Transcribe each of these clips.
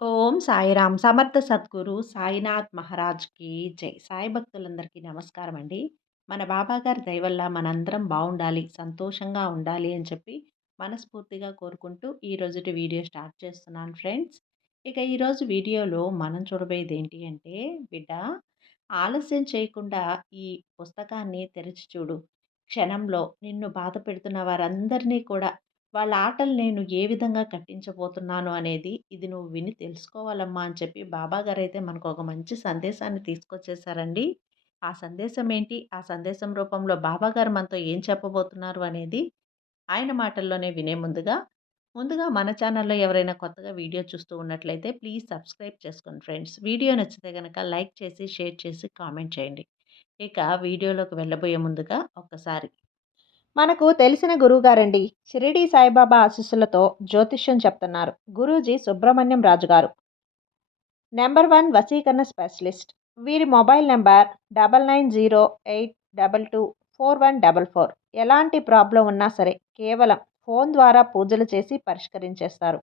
ఓం సాయిరామ్ సమర్థ సద్గురు సాయినాథ్ మహారాజ్‌కి జై. సాయి భక్తులందరికీ నమస్కారం అండి. మన బాబా గారి దయ వల్ల మనందరం బావుండాలి, సంతోషంగా ఉండాలి అని చెప్పి మనస్ఫూర్తిగా కోరుకుంటూ ఈ రోజుటి వీడియో స్టార్ట్ చేస్తున్నాను ఫ్రెండ్స్. ఇక ఈరోజు వీడియోలో మనం చూడబోయేది ఏంటి అంటే, బిడ్డ ఆలస్యం చేయకుండా ఈ పుస్తకాన్ని తెరిచి చూడు. క్షణంలో నిన్ను బాధ పెడుతున్న వారందరినీ కూడా వాళ్ళ ఆటలు నేను ఏ విధంగా కట్టించబోతున్నాను అనేది ఇది నువ్వు విని తెలుసుకోవాలమ్మా అని చెప్పి బాబాగారైతే మనకు ఒక మంచి సందేశాన్ని తీసుకొచ్చేసారండి. ఆ సందేశం ఏంటి? ఆ సందేశం రూపంలో బాబాగారు మనతో ఏం చెప్పబోతున్నారు అనేది ఆయన మాటల్లోనే వినే ముందుగా మన ఛానల్‌లో ఎవరైనా కొత్తగా వీడియో చూస్తూ ఉన్నట్లయితే ప్లీజ్ సబ్స్క్రైబ్ చేసుకోండి ఫ్రెండ్స్. వీడియో నచ్చితే గనక లైక్ చేసి, షేర్ చేసి, కామెంట్ చేయండి. ఇక వీడియోలోకి వెళ్ళబోయే ముందుగా ఒక్కసారి మనకు తెలిసిన గురువుగారండి. షిరిడీ సాయిబాబా ఆశీస్సులతో జ్యోతిష్యం చెప్తున్నారు. గురూజీ సుబ్రహ్మణ్యం రాజు గారు. నెంబర్ 1 వశీకరణ స్పెషలిస్ట్. వీరి మొబైల్ నెంబర్ 9908224144. ఎలాంటి ప్రాబ్లం ఉన్నా సరే కేవలం ఫోన్ ద్వారా పూజలు చేసి పరిష్కరించేస్తారు.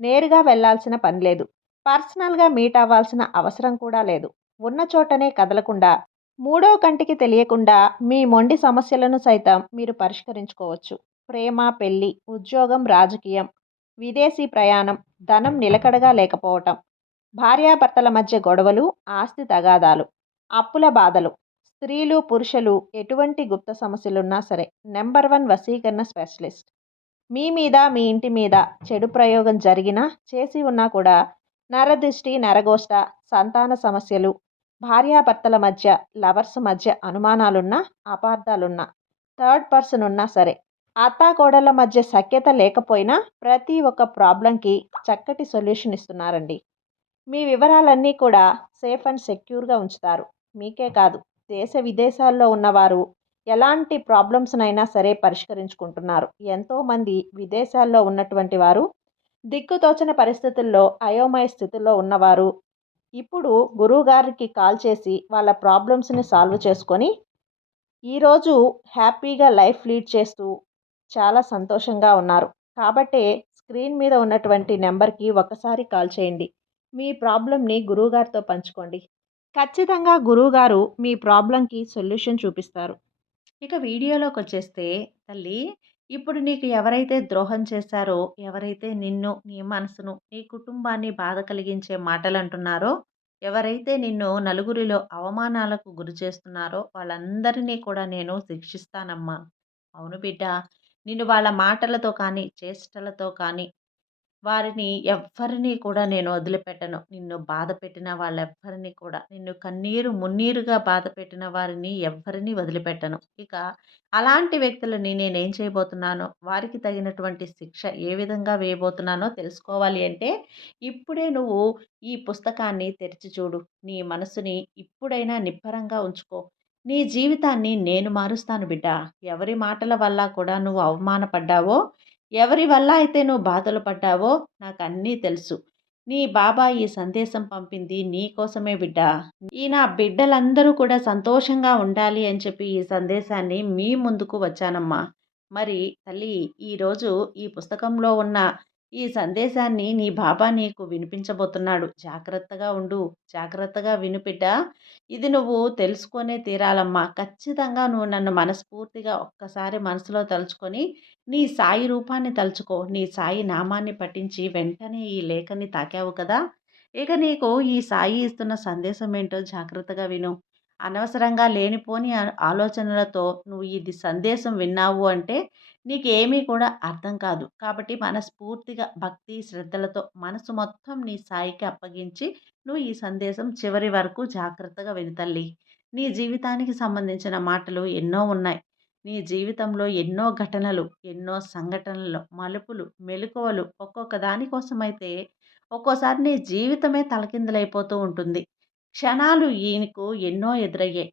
నేరుగా వెళ్ళాల్సిన పని లేదు. పర్సనల్గా మీట్ అవ్వాల్సిన అవసరం కూడా లేదు. ఉన్న చోటనే కదలకుండా, మూడో కంటికి తెలియకుండా మీ మొండి సమస్యలను సైతం మీరు పరిష్కరించుకోవచ్చు. ప్రేమ, పెళ్లి, ఉద్యోగం, రాజకీయం, విదేశీ ప్రయాణం, ధనం నిలకడగా లేకపోవటం, భార్యాభర్తల మధ్య గొడవలు, ఆస్తి తగాదాలు, అప్పుల బాధలు, స్త్రీలు పురుషులు ఎటువంటి గుప్త సమస్యలున్నా సరే నెంబర్ 1 వశీకరణ స్పెషలిస్ట్. మీ మీద, మీ ఇంటి మీద చెడు ప్రయోగం జరిగినా, చేసి ఉన్నా కూడా నరదిష్టి, నరగోష్ట, సంతాన సమస్యలు, భార్యాభర్తల మధ్య, లవర్స్ మధ్య అనుమానాలున్నా, అపార్థాలున్నా, థర్డ్ పర్సన్ ఉన్నా సరే, అత్తాకోడళ్ళ మధ్య సఖ్యత లేకపోయినా ప్రతి ఒక్క ప్రాబ్లంకి చక్కటి సొల్యూషన్ ఇస్తున్నారండి. మీ వివరాలన్నీ కూడా సేఫ్ అండ్ సెక్యూర్గా ఉంచుతారు. మీకే కాదు, దేశ విదేశాల్లో ఉన్నవారు ఎలాంటి ప్రాబ్లమ్స్‌నైనా సరే పరిష్కరించుకుంటున్నారు. ఎంతోమంది విదేశాల్లో ఉన్నటువంటి వారు దిక్కుతోచని పరిస్థితుల్లో, అయోమయ స్థితిలో ఉన్నవారు ఇప్పుడు గురువుగారికి కాల్ చేసి వాళ్ళ ప్రాబ్లమ్స్‌ని సాల్వ్ చేసుకొని ఈరోజు హ్యాపీగా లైఫ్ లీడ్ చేస్తూ చాలా సంతోషంగా ఉన్నారు. కాబట్టే స్క్రీన్ మీద ఉన్నటువంటి నెంబర్‌కి ఒక్కసారి కాల్ చేయండి. మీ ప్రాబ్లమ్‌ని గురువుగారితో పంచుకోండి. ఖచ్చితంగా గురువుగారు మీ ప్రాబ్లమ్‌కి సొల్యూషన్ చూపిస్తారు. ఇక వీడియోలోకొచ్చేస్తే తల్లి, ఇప్పుడు నీకు ఎవరైతే ద్రోహం చేశారో, ఎవరైతే నిన్ను, నీ మనసును, నీ కుటుంబాన్ని బాధ కలిగించే మాటలంటున్నారో, ఎవరైతే నిన్ను నలుగురిలో అవమానాలకు గురి చేస్తున్నారో వాళ్ళందరినీ కూడా నేను శిక్షిస్తానమ్మా. అవును బిడ్డ. నిన్ను వాళ్ళ మాటలతో కానీ, చేష్టలతో కానీ వారిని ఎవ్వరిని కూడా నేను వదిలిపెట్టను. నిన్ను బాధపెట్టిన వాళ్ళెవ్వరిని కూడా, నిన్ను కన్నీరు మున్నీరుగా బాధపెట్టిన వారిని ఎవ్వరిని వదిలిపెట్టను. ఇక అలాంటి వ్యక్తులని నేనేం చేయబోతున్నానో, వారికి తగినటువంటి శిక్ష ఏ విధంగా వేయబోతున్నానో తెలుసుకోవాలి అంటే, ఇప్పుడే నువ్వు ఈ పుస్తకాన్ని తెరిచి చూడు. నీ మనసుని ఇప్పుడైనా నిబ్బరంగా ఉంచుకో. నీ జీవితాన్ని నేను మారుస్తాను బిడ్డ. ఎవరి మాటల వల్ల కూడా నువ్వు అవమానపడ్డావో, ఎవరి వల్ల అయితే నువ్వు బాధలు పడ్డావో నాకన్నీ తెలుసు. నీ బాబా ఈ సందేశం పంపింది నీ కోసమే బిడ్డా. ఈ నా బిడ్డలందరూ కూడా సంతోషంగా ఉండాలి అని చెప్పి ఈ సందేశాన్ని మీ ముందుకు వచ్చానమ్మా. మరి తల్లి, ఈరోజు ఈ పుస్తకంలో ఉన్న ఈ సందేశాన్ని నీ బాబా నీకు వినిపించబోతున్నాడు. జాగ్రత్తగా ఉండు. జాగ్రత్తగా విను బిడ్డా. ఇది నువ్వు తెలుసుకొనే తీరాలమ్మా. ఖచ్చితంగా నువ్వు నన్ను మనస్ఫూర్తిగా ఒక్కసారి మనసులో తలుచుకొని నీ సాయి రూపాన్ని తలుచుకో. నీ సాయి నామాన్ని పఠించి వెంటనే ఈ లేఖని తాకావు కదా! ఇక నీకు ఈ సాయి ఇస్తున్న సందేశం ఏంటో జాగ్రత్తగా విను. అనవసరంగా లేనిపోని ఆలోచనలతో నువ్వు ఇది సందేశం విన్నావు అంటే నీకేమీ కూడా అర్థం కాదు. కాబట్టి మనస్ఫూర్తిగా భక్తి, శ్రద్ధలతో మనసు మొత్తం నీ సాయికి అప్పగించి నువ్వు ఈ సందేశం చివరి వరకు జాగ్రత్తగా విను తల్లి. నీ జీవితానికి సంబంధించిన మాటలు ఎన్నో ఉన్నాయి. నీ జీవితంలో ఎన్నో ఘటనలు, ఎన్నో సంఘటనలు, మలుపులు, మెళకువలు ఒక్కొక్క దాని కోసమైతే ఒక్కోసారి నీ జీవితమే తలకిందులైపోతూ ఉంటుంది. క్షణాలు నీకు ఎన్నో ఎదురయ్యాయి.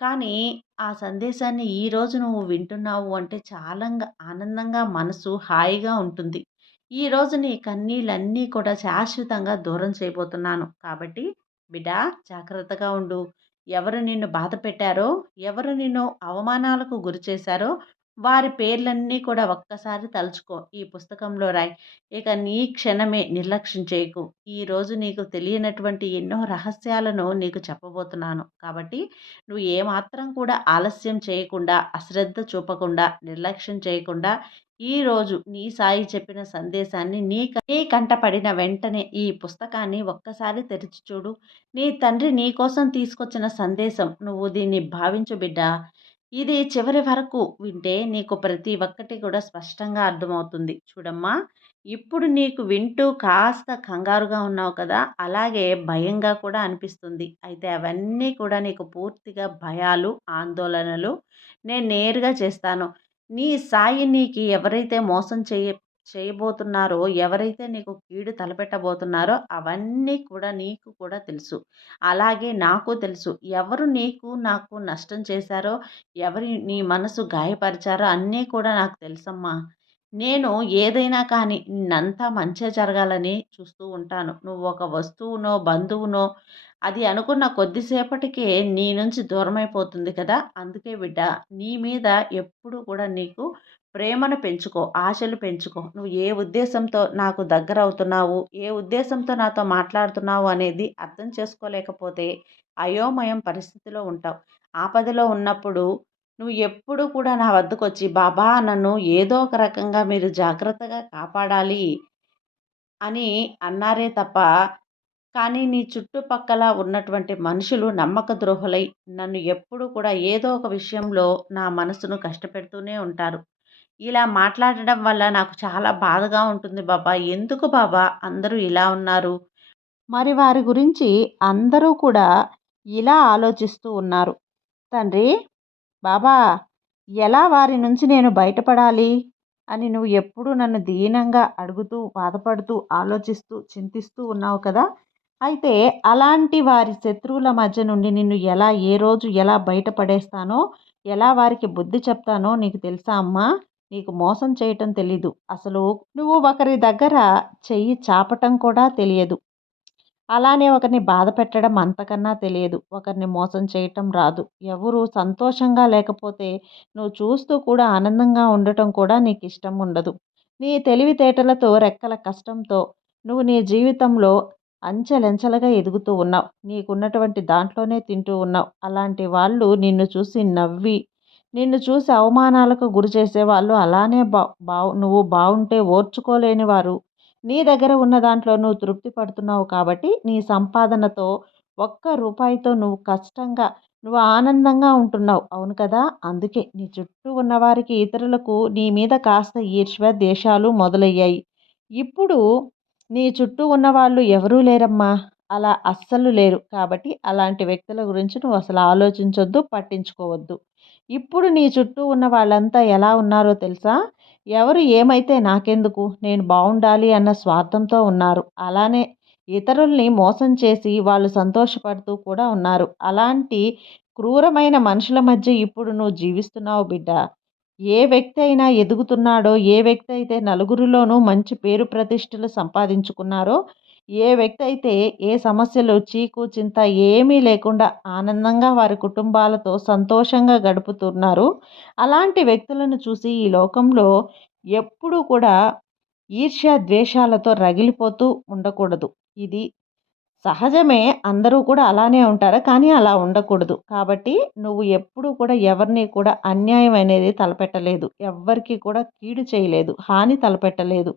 కానీ ఆ సందేశాన్ని ఈరోజు నువ్వు వింటున్నావు అంటే చాలంగా ఆనందంగా మనసు హాయిగా ఉంటుంది. ఈరోజు నీ కన్నీళ్ళన్నీ కూడా శాశ్వతంగా దూరం చేయబోతున్నాను. కాబట్టి బిడ్డా, జాగ్రత్తగా ఉండు. ఎవరు నిన్ను బాధ పెట్టారో, ఎవరు నిన్ను అవమానాలకు గురి చేశారో వారి పేర్లన్నీ కూడా ఒక్కసారి తలుచుకో. ఈ పుస్తకంలో రాయి. ఇక నీ క్షణమే నిర్లక్ష్యం చేయకు. ఈరోజు నీకు తెలియనటువంటి ఎన్నో రహస్యాలను నీకు చెప్పబోతున్నాను. కాబట్టి నువ్వు ఏమాత్రం కూడా ఆలస్యం చేయకుండా, అశ్రద్ధ చూపకుండా, నిర్లక్ష్యం చేయకుండా ఈరోజు నీ సాయి చెప్పిన సందేశాన్ని నీ కంట పడిన వెంటనే ఈ పుస్తకాన్ని ఒక్కసారి తెరిచి చూడు. నీ తండ్రి నీ కోసం తీసుకొచ్చిన సందేశం. నువ్వు దీన్ని భావించు బిడ్డా. ఇది చివరి వరకు వింటే నీకు ప్రతి ఒక్కటి కూడా స్పష్టంగా అర్థమవుతుంది. చూడమ్మా, ఇప్పుడు నీకు వింటూ కాస్త కంగారుగా ఉన్నావు కదా! అలాగే భయంగా కూడా అనిపిస్తుంది. అయితే అవన్నీ కూడా నీకు పూర్తిగా భయాలు, ఆందోళనలు నేను నేరుగా చేస్తాను. నీ సాయి నీకు ఎవరైతే మోసం చేయబోతున్నారో, ఎవరైతే నీకు కీడు తలపెట్టబోతున్నారో అవన్నీ కూడా నీకు కూడా తెలుసు. అలాగే నాకు తెలుసు. ఎవరు నాకు నష్టం చేశారో, నీ మనసు గాయపరిచారో అన్నీ కూడా నాకు తెలుసమ్మా. నేను ఏదైనా కానీ నిన్నంతా మంచే జరగాలని చూస్తూ ఉంటాను. నువ్వు ఒక వస్తువునో, బంధువునో అది అనుకున్న కొద్దిసేపటికే నీ నుంచి దూరమైపోతుంది కదా! అందుకే బిడ్డ, నీ మీద ఎప్పుడు కూడా నీకు ప్రేమను పెంచుకో, ఆశలు పెంచుకో. నువ్వు ఏ ఉద్దేశంతో నాకు దగ్గరవుతున్నావు, ఏ ఉద్దేశంతో నాతో మాట్లాడుతున్నావు అనేది అర్థం చేసుకోలేకపోతే అయోమయం పరిస్థితిలో ఉంటావు. ఆపదలో ఉన్నప్పుడు నువ్వు ఎప్పుడు కూడా నా వద్దకొచ్చి, "బాబా, నన్ను ఏదో ఒక రకంగా మీరు జాగ్రత్తగా కాపాడాలి" అని అన్నారే తప్ప, కానీ నీ చుట్టుపక్కల ఉన్నటువంటి మనుషులు నమ్మక ద్రోహులై నన్ను ఎప్పుడూ కూడా ఏదో ఒక విషయంలో నా మనసును కష్టపెడుతూనే ఉంటారు. ఇలా మాట్లాడడం వల్ల నాకు చాలా బాధగా ఉంటుంది బాబా. ఎందుకు బాబా అందరూ ఇలా ఉన్నారు? మరి వారి గురించి అందరూ కూడా ఇలా ఆలోచిస్తూ ఉన్నారు. తండ్రి, బాబా, ఎలా వారి నుంచి నేను బయటపడాలి అని నువ్వు ఎప్పుడూ నన్ను దీనంగా అడుగుతూ, బాధపడుతూ, ఆలోచిస్తూ, చింతిస్తూ ఉన్నావు కదా! అయితే అలాంటి వారి శత్రువుల మధ్య నుండి నిన్ను ఏ రోజు ఎలా బయటపడేస్తానో, ఎలా వారికి బుద్ధి చెప్తానో నీకు తెలుసా అమ్మా? నీకు మోసం చేయటం తెలీదు. అసలు నువ్వు ఒకరి దగ్గర చెయ్యి చాపటం కూడా తెలియదు. అలానే ఒకరిని బాధ పెట్టడం అంతకన్నా తెలియదు. ఒకరిని మోసం చేయటం రాదు. ఎవరు సంతోషంగా లేకపోతే నువ్వు చూస్తూ కూడా ఆనందంగా ఉండటం కూడా నీకిష్టం ఉండదు. నీ తెలివితేటలతో, రెక్కల కష్టంతో నువ్వు నీ జీవితంలో అంచెలంచెలుగా ఎదుగుతూ ఉన్నావు. నీకున్నటువంటి దాంట్లోనే తింటూ ఉన్నావు. అలాంటి వాళ్ళు నిన్ను చూసి నవ్వి, నిన్ను చూసి అవమానాలకు గురి చేసేవాళ్ళు అలానే నువ్వు బావుంటే ఓర్చుకోలేని వారు నీ దగ్గర ఉన్న దాంట్లో నువ్వు తృప్తి పడుతున్నావు కాబట్టి నీ సంపాదనతో ఒక్క రూపాయితో నువ్వు కష్టంగా నువ్వు ఆనందంగా ఉంటున్నావు. అవును కదా! అందుకే నీ చుట్టూ ఉన్నవారికి, ఇతరులకు నీ మీద కాస్త ఈర్ష్య, ద్వేషాలు మొదలయ్యాయి. ఇప్పుడు నీ చుట్టూ ఉన్నవాళ్ళు ఎవరూ లేరమ్మా. అలా అస్సలు లేరు. కాబట్టి అలాంటి వ్యక్తుల గురించి నువ్వు అసలు ఆలోచించొద్దు, పట్టించుకోవద్దు. ఇప్పుడు నీ చుట్టూ ఉన్న వాళ్ళంతా ఎలా ఉన్నారో తెలుసా? ఎవరు ఏమైతే నాకెందుకు, నేను బావుండాలి అన్న స్వార్థంతో ఉన్నారు. అలానే ఇతరుల్ని మోసం చేసి వాళ్ళు సంతోషపడుతూ కూడా ఉన్నారు. అలాంటి క్రూరమైన మనుషుల మధ్య ఇప్పుడు నువ్వు జీవిస్తున్నావు బిడ్డ. ఏ వ్యక్తి అయినా ఎదుగుతున్నాడో, ఏ వ్యక్తి అయితే నలుగురిలోనూ మంచి పేరు ప్రతిష్టలు సంపాదించుకున్నారో, ఏ వ్యక్తి అయితే ఏ సమస్యలు, చీకు చింత ఏమీ లేకుండా ఆనందంగా వారి కుటుంబాలతో సంతోషంగా గడుపుతున్నారు. అలాంటి వ్యక్తులను చూసి ఈ లోకంలో ఎప్పుడూ కూడా ఈర్ష్య, ద్వేషాలతో రగిలిపోతూ ఉండకూడదు. ఇది సహజమే. అందరూ కూడా అలానే ఉంటారు. కానీ అలా ఉండకూడదు. కాబట్టి నువ్వు ఎప్పుడూ కూడా ఎవరిని కూడా అన్యాయం అనేది తలపెట్టలేదు. ఎవ్వరికీ కూడా కీడు చేయలేదు. హాని తలపెట్టలేదు.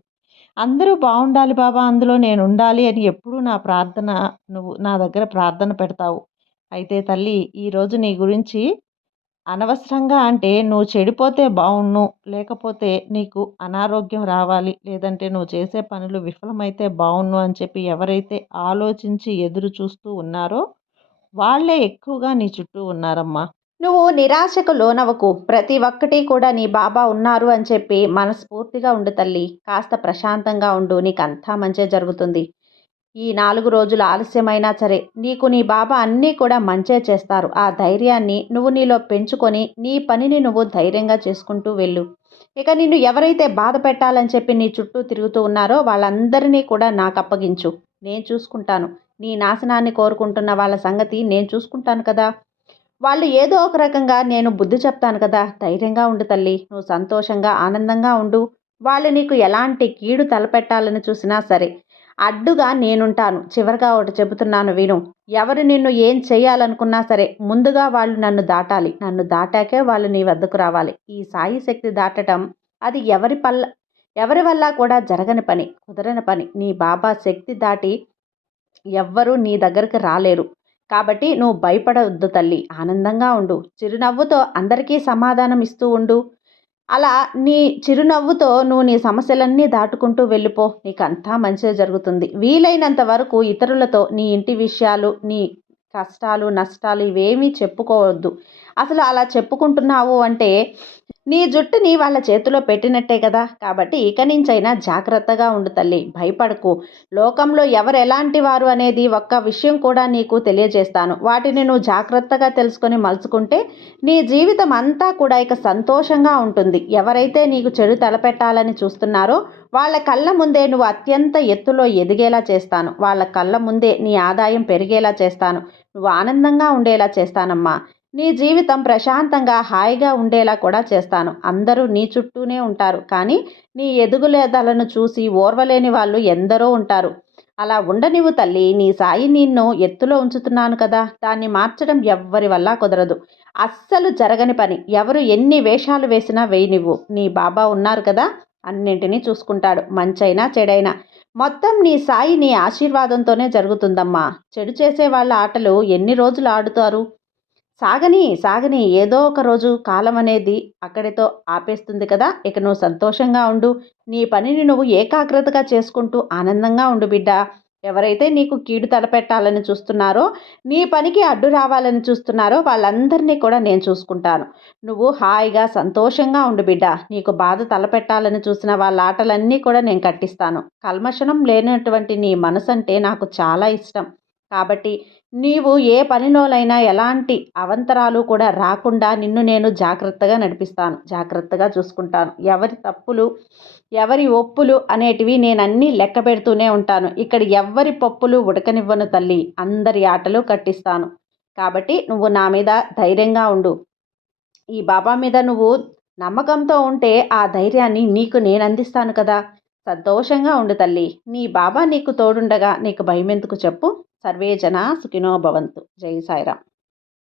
అందరూ బావుండాలి బాబా, అందులో నేనుండాలి అని ఎప్పుడూ నా ప్రార్థన, నువ్వు నా దగ్గర ప్రార్థన పెడతావు. అయితే తల్లి, ఈరోజు నీ గురించి అనవసరంగా అంటే నువ్వు చెడిపోతే బావుణ్ణు, లేకపోతే నీకు అనారోగ్యం రావాలి, లేదంటే నువ్వు చేసే పనులు విఫలమైతే బావుణ్ణు అని చెప్పి ఎవరైతే ఆలోచించి ఎదురు చూస్తూ ఉన్నారో వాళ్ళే ఎక్కువగా నీ చుట్టూ ఉన్నారమ్మా. నువ్వు నిరాశకు లోనవకు. ప్రతి ఒక్కటి కూడా నీ బాబా ఉన్నారు అని చెప్పి మనస్ఫూర్తిగా ఉండు తల్లి. కాస్త ప్రశాంతంగా ఉండు. నీకంతా మంచే జరుగుతుంది. ఈ 4 రోజులు ఆలస్యమైనా సరే నీకు నీ బాబా అన్నీ కూడా మంచే చేస్తారు. ఆ ధైర్యాన్ని నువ్వు నీలో పెంచుకొని నీ పనిని నువ్వు ధైర్యంగా చేసుకుంటూ వెళ్ళు. ఇక నిన్ను ఎవరైతే బాధ పెట్టాలని చెప్పి నీ చుట్టూ తిరుగుతూ ఉన్నారో వాళ్ళందరినీ కూడా నాకు అప్పగించు. నేను చూసుకుంటాను. నీ నాశనాన్ని కోరుకుంటున్న వాళ్ళ సంగతి నేను చూసుకుంటాను కదా! వాళ్ళు ఏదో ఒక రకంగా నేను బుద్ధి చెప్తాను కదా, ధైర్యంగా ఉండు తల్లి, నువ్వు సంతోషంగా ఆనందంగా ఉండు. వాళ్ళు నీకు ఎలాంటి కీడు తలపెట్టాలని చూసినా సరే అడ్డుగా నేనుంటాను. చివరగా ఒకటి చెబుతున్నాను విను. ఎవరు నిన్ను ఏం చేయాలనుకున్నా సరే ముందుగా వాళ్ళు నన్ను దాటాలి. నన్ను దాటాకే వాళ్ళు నీ వద్దకు రావాలి. ఈ సాయి శక్తి దాటటం అది ఎవరి వల్ల కూడా జరగని పని, కుదరని పని. నీ బాబా శక్తి దాటి ఎవ్వరూ నీ దగ్గరికి రాలేరు. కాబట్టి నువ్వు భయపడవద్దు తల్లి. ఆనందంగా ఉండు. చిరునవ్వుతో అందరికీ సమాధానం ఇస్తూ ఉండు. అలా నీ చిరునవ్వుతో నువ్వు నీ సమస్యలన్నీ దాటుకుంటూ వెళ్ళిపో. నీకంతా మంచే జరుగుతుంది. వీలైనంత వరకు ఇతరులతో నీ ఇంటి విషయాలు, నీ కష్టాలు, నష్టాలు ఇవేమీ చెప్పుకోవద్దు. అసలు అలా చెప్పుకుంటున్నావు అంటే నీ జుట్టుని వాళ్ళ చేతిలో పెట్టినట్టే కదా! కాబట్టి ఇక నుంచైనా జాగ్రత్తగా ఉండు తల్లి. భయపడకు. లోకంలో ఎవరు ఎలాంటి వారు అనేది ఒక్క విషయం కూడా నీకు తెలియజేస్తాను. వాటిని నువ్వు జాగ్రత్తగా తెలుసుకొని మలుచుకుంటే నీ జీవితం అంతా కూడా ఇక సంతోషంగా ఉంటుంది. ఎవరైతే నీకు చెడు తలపెట్టాలని చూస్తున్నారో వాళ్ళ కళ్ళ ముందే నువ్వు అత్యంత ఎత్తులో ఎదిగేలా చేస్తాను. వాళ్ళ కళ్ళ ముందే నీ ఆదాయం పెరిగేలా చేస్తాను. నువ్వు ఆనందంగా ఉండేలా చేస్తానమ్మా. నీ జీవితం ప్రశాంతంగా హాయిగా ఉండేలా కూడా చేస్తాను. అందరూ నీ చుట్టూనే ఉంటారు. కానీ నీ ఎదుగులేదలను చూసి ఓర్వలేని వాళ్ళు ఎందరో ఉంటారు. అలా ఉండనివ్వు తల్లి. నీ సాయి నిన్ను ఎత్తులో ఉంచుతున్నాను కదా, దాన్ని మార్చడం ఎవ్వరి వల్ల కుదరదు. అస్సలు జరగని పని. ఎవరు ఎన్ని వేషాలు వేసినా వేయనివ్వు. నీ బాబా ఉన్నారు కదా, అన్నింటినీ చూసుకుంటాడు. మంచైనా చెడైనా మొత్తం నీ సాయి నీ ఆశీర్వాదంతోనే జరుగుతుందమ్మా. చెడు చేసే వాళ్ళ ఆటలు ఎన్ని రోజులు ఆడుతారు? సాగని సాగని ఏదో ఒక రోజు కాలం అనేది అక్కడితో ఆపేస్తుంది కదా. ఇక నువ్వు సంతోషంగా ఉండు. నీ పనిని నువ్వు ఏకాగ్రతగా చేసుకుంటూ ఆనందంగా ఉండు బిడ్డ. ఎవరైతే నీకు కీడు తలపెట్టాలని చూస్తున్నారో, నీ పనికి అడ్డు రావాలని చూస్తున్నారో వాళ్ళందరినీ కూడా నేను చూసుకుంటాను. నువ్వు హాయిగా సంతోషంగా ఉండు బిడ్డ. నీకు బాధ తలపెట్టాలని చూసిన వాళ్ళ ఆటలన్నీ కూడా నేను కట్టిస్తాను. కల్మషం లేనటువంటి నీ మనసు అంటే నాకు చాలా ఇష్టం. కాబట్టి నీవు ఏ పనిలోనైనా ఎలాంటి అవంతరాలు కూడా రాకుండా నిన్ను నేను జాగ్రత్తగా నడిపిస్తాను. జాగ్రత్తగా చూసుకుంటాను. ఎవరి తప్పులు, ఎవరి ఒప్పులు అనేటివి నేనన్నీ లెక్క పెడుతూనే ఉంటాను. ఇక్కడ ఎవ్వరి పప్పులు ఉడకనివ్వను తల్లి. అందరి ఆటలు కట్టిస్తాను. కాబట్టి నువ్వు నా మీద ధైర్యంగా ఉండు. ఈ బాబా మీద నువ్వు నమ్మకంతో ఉంటే ఆ ధైర్యాన్ని నీకు నేను అందిస్తాను కదా. సంతోషంగా ఉండు తల్లి. నీ బాబా నీకు తోడుండగా నీకు భయమెందుకు చెప్పు. సర్వే జనా సుఖినో భవంతు. జై సాయిరాం.